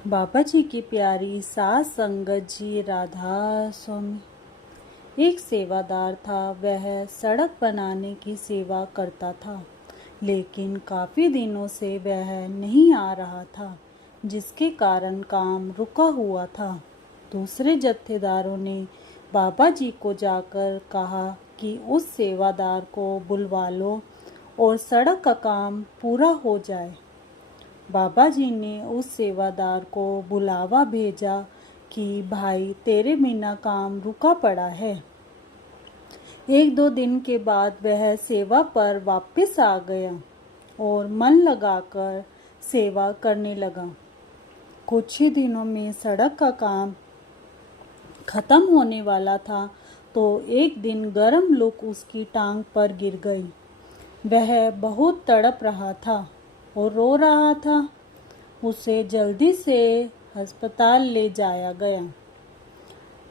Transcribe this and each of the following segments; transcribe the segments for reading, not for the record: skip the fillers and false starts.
बाबा जी की प्यारी सास संगत जी राधा स्वामी। एक सेवादार था। वह सड़क बनाने की सेवा करता था, लेकिन काफी दिनों से वह नहीं आ रहा था, जिसके कारण काम रुका हुआ था। दूसरे जत्थेदारों ने बाबा जी को जाकर कहा कि उस सेवादार को बुलवा लो और सड़क का काम पूरा हो जाए। बाबा जी ने उस सेवादार को बुलावा भेजा कि भाई, तेरे बिना काम रुका पड़ा है। एक दो दिन के बाद वह सेवा पर वापस आ गया और मन लगाकर सेवा करने लगा। कुछ ही दिनों में सड़क का काम खत्म होने वाला था, तो एक दिन गर्म लू उसकी टांग पर गिर गई। वह बहुत तड़प रहा था और रो रहा था। उसे जल्दी से अस्पताल ले जाया गया।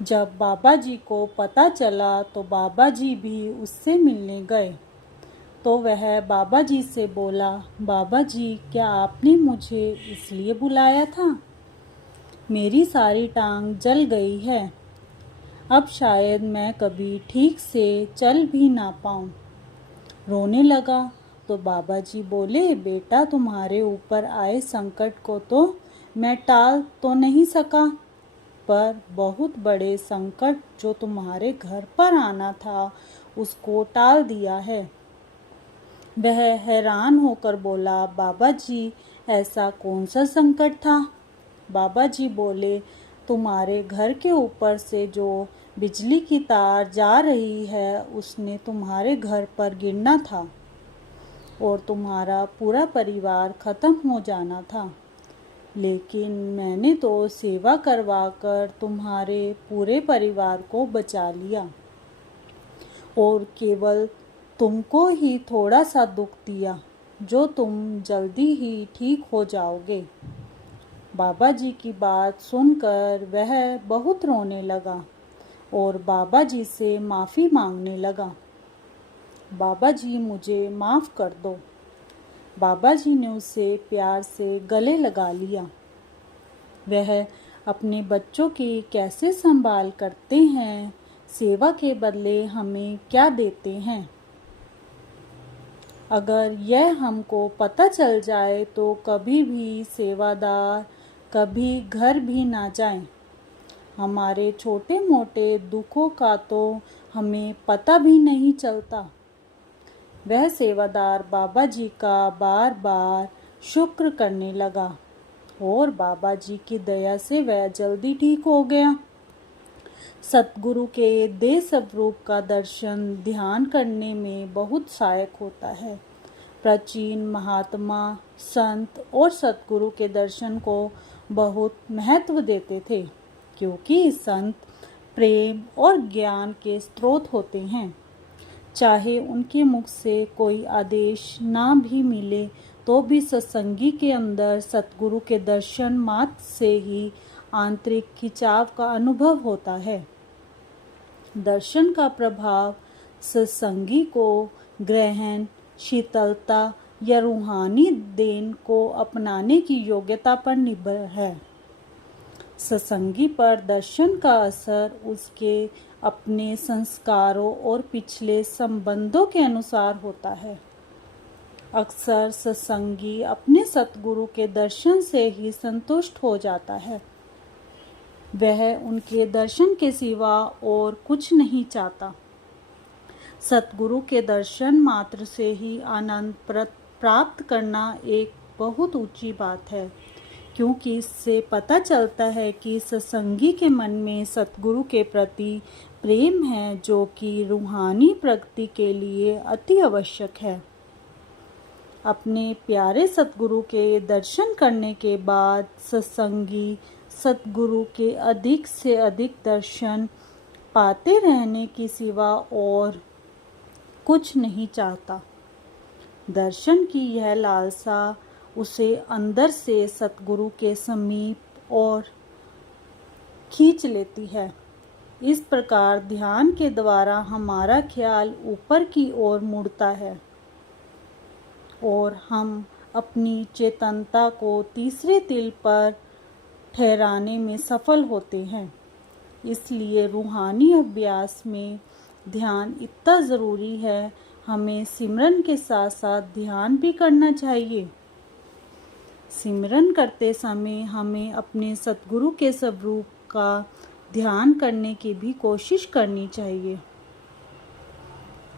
जब बाबा जी को पता चला तो बाबा जी भी उससे मिलने गए। तो वह बाबा जी से बोला, बाबा जी, क्या आपने मुझे इसलिए बुलाया था? मेरी सारी टांग जल गई है। अब शायद मैं कभी ठीक से चल भी ना पाऊं। रोने लगा तो बाबा जी बोले, बेटा, तुम्हारे ऊपर आए संकट को तो मैं टाल तो नहीं सका, पर बहुत बड़े संकट जो तुम्हारे घर पर आना था उसको टाल दिया है। वह हैरान होकर बोला, बाबा जी, ऐसा कौन सा संकट था? बाबा जी बोले, तुम्हारे घर के ऊपर से जो बिजली की तार जा रही है उसने तुम्हारे घर पर गिरना था और तुम्हारा पूरा परिवार खत्म हो जाना था। लेकिन मैंने तो सेवा करवाकर तुम्हारे पूरे परिवार को बचा लिया और केवल तुमको ही थोड़ा सा दुख दिया, जो तुम जल्दी ही ठीक हो जाओगे। बाबा जी की बात सुनकर वह बहुत रोने लगा और बाबा जी से माफ़ी मांगने लगा। बाबा जी, मुझे माफ़ कर दो। बाबा जी ने उसे प्यार से गले लगा लिया। वह अपने बच्चों की कैसे संभाल करते हैं, सेवा के बदले हमें क्या देते हैं। अगर यह हमको पता चल जाए तो कभी भी सेवादार कभी घर भी ना जाएं। हमारे छोटे मोटे दुखों का तो हमें पता भी नहीं चलता। वह सेवादार बाबा जी का बार बार शुक्र करने लगा और बाबा जी की दया से वह जल्दी ठीक हो गया। सतगुरु के देह स्वरूप का दर्शन ध्यान करने में बहुत सहायक होता है। प्राचीन महात्मा, संत और सतगुरु के दर्शन को बहुत महत्व देते थे, क्योंकि संत प्रेम और ज्ञान के स्रोत होते हैं। चाहे उनके मुख से कोई आदेश ना भी मिले तो भी सत्संगी के अंदर सतगुरु के दर्शन मात्र से ही आंतरिक खिंचाव का अनुभव होता है। दर्शन का प्रभाव सत्संगी को ग्रहण, शीतलता या रूहानी देन को अपनाने की योग्यता पर निर्भर है। सत्संगी पर दर्शन का असर उसके अपने संस्कारों और पिछले संबंधों के अनुसार होता है। अक्सर सत्संगी अपने सतगुरु के दर्शन से ही संतुष्ट हो जाता है। वह उनके दर्शन के सिवा और कुछ नहीं चाहता। सतगुरु के दर्शन मात्र से ही आनंद प्राप्त करना एक बहुत ऊंची बात है, क्योंकि इससे पता चलता है कि सत्संगी के मन में सतगुरु के प्रति प्रेम है, जो कि रूहानी प्रगति के लिए अति आवश्यक है। अपने प्यारे सतगुरु के दर्शन करने के बाद सत्संगी सतगुरु के अधिक से अधिक दर्शन पाते रहने की सिवा और कुछ नहीं चाहता। दर्शन की यह लालसा उसे अंदर से सतगुरु के समीप और खींच लेती है। इस प्रकार ध्यान के द्वारा हमारा ख्याल ऊपर की ओर मुड़ता है और हम अपनी चेतनता को तीसरे तिल पर ठहराने में सफल होते हैं। इसलिए रूहानी अभ्यास में ध्यान इतना ज़रूरी है। हमें सिमरन के साथ साथ ध्यान भी करना चाहिए। सिमरन करते समय हमें अपने सतगुरु के स्वरूप का ध्यान करने की भी कोशिश करनी चाहिए।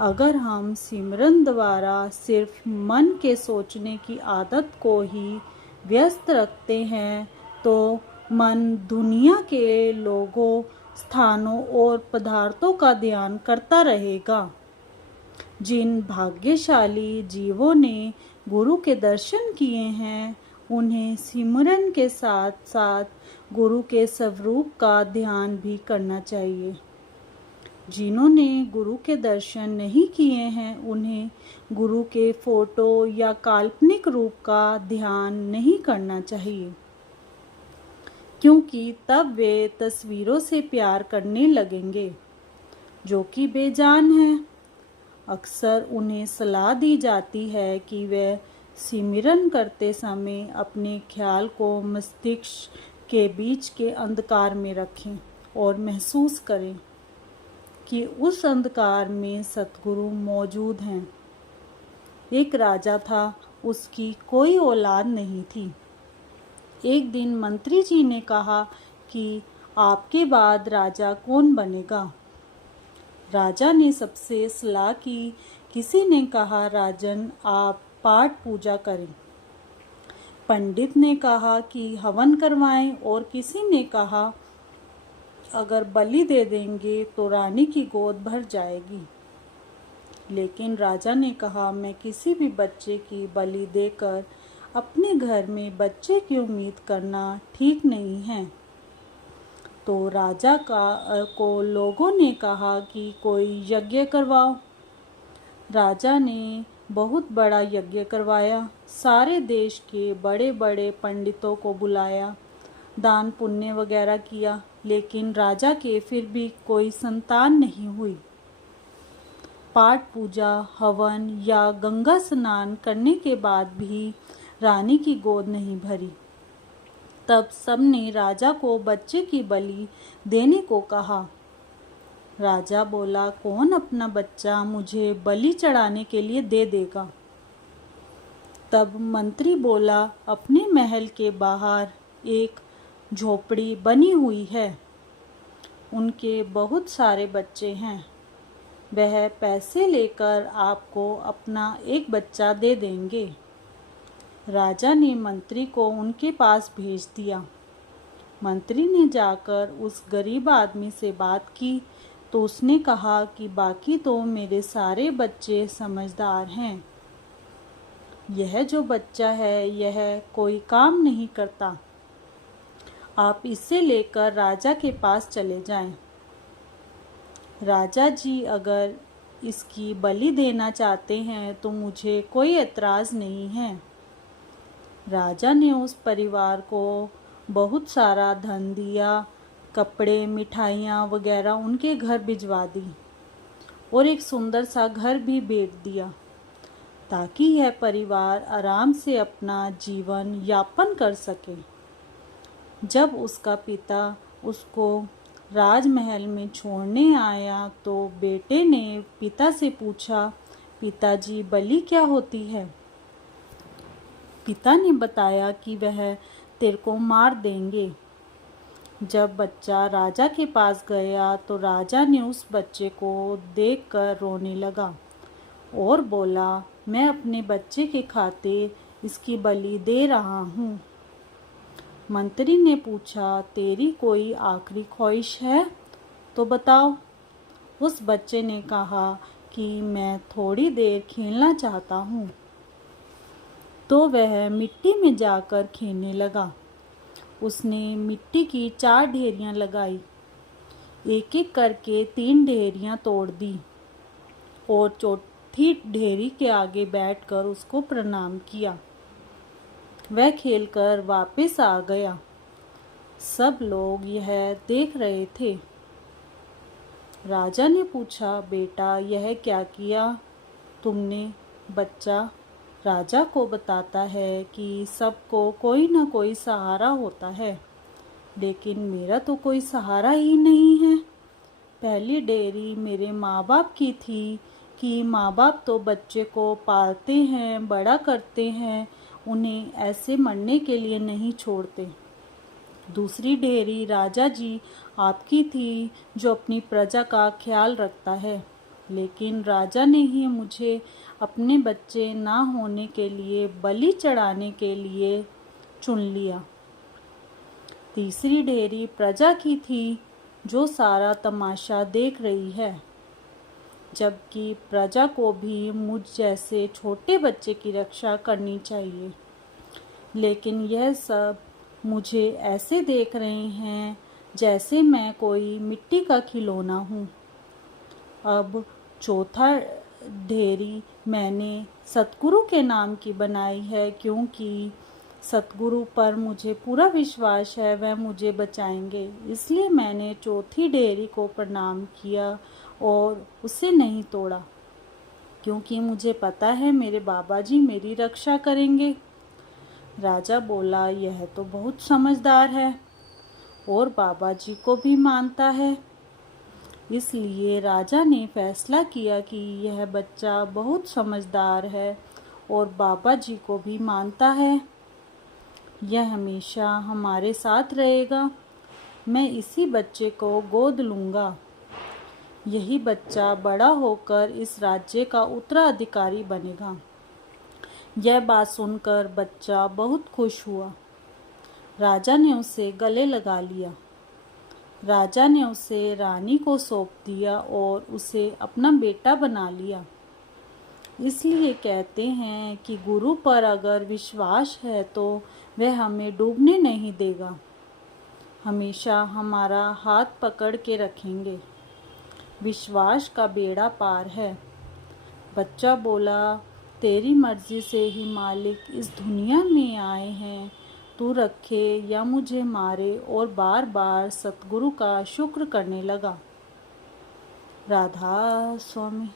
अगर हम सिमरन द्वारा सिर्फ मन के सोचने की आदत को ही व्यस्त रखते हैं तो मन दुनिया के लोगों, स्थानों और पदार्थों का ध्यान करता रहेगा। जिन भाग्यशाली जीवों ने गुरु के दर्शन किए हैं, उन्हें सिमरन के साथ साथ गुरु के स्वरूप का ध्यान भी करना चाहिए। जिन्होंने गुरु के दर्शन नहीं किए हैं, उन्हें गुरु के फोटो या काल्पनिक रूप का ध्यान नहीं करना चाहिए, क्योंकि तब वे तस्वीरों से प्यार करने लगेंगे जो कि बेजान है। अक्सर उन्हें सलाह दी जाती है कि वे सिमरन करते समय अपने ख्याल को मस्तिष्क के बीच के अंधकार में रखें और महसूस करें कि उस अंधकार में सतगुरु मौजूद हैं। एक राजा था, उसकी कोई औलाद नहीं थी। एक दिन मंत्री जी ने कहा कि आपके बाद राजा कौन बनेगा। राजा ने सबसे सलाह की। किसी ने कहा, राजन आप पाठ पूजा करें। पंडित ने कहा कि हवन करवाएं और किसी ने कहा अगर बलि दे देंगे तो रानी की गोद भर जाएगी। लेकिन राजा ने कहा, मैं किसी भी बच्चे की बलि देकर अपने घर में बच्चे की उम्मीद करना ठीक नहीं है। तो राजा को लोगों ने कहा कि कोई यज्ञ करवाओ। राजा ने बहुत बड़ा यज्ञ करवाया, सारे देश के बड़े बड़े पंडितों को बुलाया, दान पुण्य वगैरह किया, लेकिन राजा के फिर भी कोई संतान नहीं हुई। पाठ पूजा, हवन या गंगा स्नान करने के बाद भी रानी की गोद नहीं भरी। तब सबने राजा को बच्चे की बलि देने को कहा। राजा बोला, कौन अपना बच्चा मुझे बलि चढ़ाने के लिए दे देगा। तब मंत्री बोला, अपने महल के बाहर एक झोपड़ी बनी हुई है, उनके बहुत सारे बच्चे हैं, वह पैसे लेकर आपको अपना एक बच्चा दे देंगे। राजा ने मंत्री को उनके पास भेज दिया। मंत्री ने जाकर उस गरीब आदमी से बात की तो उसने कहा कि बाकी तो मेरे सारे बच्चे समझदार हैं, यह जो बच्चा है यह कोई काम नहीं करता, आप इसे लेकर राजा के पास चले जाएं। राजा जी अगर इसकी बलि देना चाहते हैं तो मुझे कोई एतराज़ नहीं है। राजा ने उस परिवार को बहुत सारा धन दिया, कपड़े, मिठाइयाँ वगैरह उनके घर भिजवा दी और एक सुंदर सा घर भी भेज दिया ताकि यह परिवार आराम से अपना जीवन यापन कर सके। जब उसका पिता उसको राजमहल में छोड़ने आया तो बेटे ने पिता से पूछा, पिताजी बलि क्या होती है। पिता ने बताया कि वह तेरे को मार देंगे। जब बच्चा राजा के पास गया तो राजा ने उस बच्चे को देखकर रोने लगा और बोला, मैं अपने बच्चे के खातिर इसकी बलि दे रहा हूँ। मंत्री ने पूछा, तेरी कोई आखिरी ख्वाहिश है तो बताओ। उस बच्चे ने कहा कि मैं थोड़ी देर खेलना चाहता हूँ। तो वह मिट्टी में जाकर खेलने लगा। उसने मिट्टी की 4 ढेरियां लगाई, एक एक करके 3 ढेरियां तोड़ दी और चौथी ढेरी के आगे बैठकर उसको प्रणाम किया। वह खेलकर वापस आ गया। सब लोग यह देख रहे थे। राजा ने पूछा, बेटा यह क्या किया तुमने। बच्चा राजा को बताता है कि सबको कोई न कोई सहारा होता है लेकिन मेरा तो कोई सहारा ही नहीं है। पहली डेयरी मेरे माँ बाप की थी कि माँ बाप तो बच्चे को पालते हैं, बड़ा करते हैं, उन्हें ऐसे मरने के लिए नहीं छोड़ते। दूसरी डेयरी राजा जी आपकी थी, जो अपनी प्रजा का ख्याल रखता है, लेकिन राजा ने ही मुझे अपने बच्चे ना होने के लिए बलि चढ़ाने के लिए चुन लिया। तीसरी डेयरी प्रजा की थी, जो सारा तमाशा देख रही है, जबकि प्रजा को भी मुझ जैसे छोटे बच्चे की रक्षा करनी चाहिए। लेकिन यह सब मुझे ऐसे देख रहे हैं जैसे मैं कोई मिट्टी का खिलौना हूँ। अब चौथा डेयरी मैंने सतगुरु के नाम की बनाई है, क्योंकि सतगुरु पर मुझे पूरा विश्वास है, वह मुझे बचाएंगे। इसलिए मैंने चौथी डेयरी को प्रणाम किया और उसे नहीं तोड़ा, क्योंकि मुझे पता है मेरे बाबा जी मेरी रक्षा करेंगे। राजा बोला, यह तो बहुत समझदार है और बाबा जी को भी मानता है। इसलिए राजा ने फैसला किया कि यह बच्चा बहुत समझदार है और बाबा जी को भी मानता है। यह हमेशा हमारे साथ रहेगा। मैं इसी बच्चे को गोद लूँगा। यही बच्चा बड़ा होकर इस राज्य का उत्तराधिकारी बनेगा। यह बात सुनकर बच्चा बहुत खुश हुआ। राजा ने उसे गले लगा लिया। राजा ने उसे रानी को सौंप दिया और उसे अपना बेटा बना लिया। इसलिए कहते हैं कि गुरु पर अगर विश्वास है तो वह हमें डूबने नहीं देगा, हमेशा हमारा हाथ पकड़ के रखेंगे। विश्वास का बेड़ा पार है। बच्चा बोला, तेरी मर्जी से ही मालिक इस दुनिया में आए हैं, तू रखे या मुझे मारे, और बार बार सतगुरु का शुक्र करने लगा। राधा स्वामी।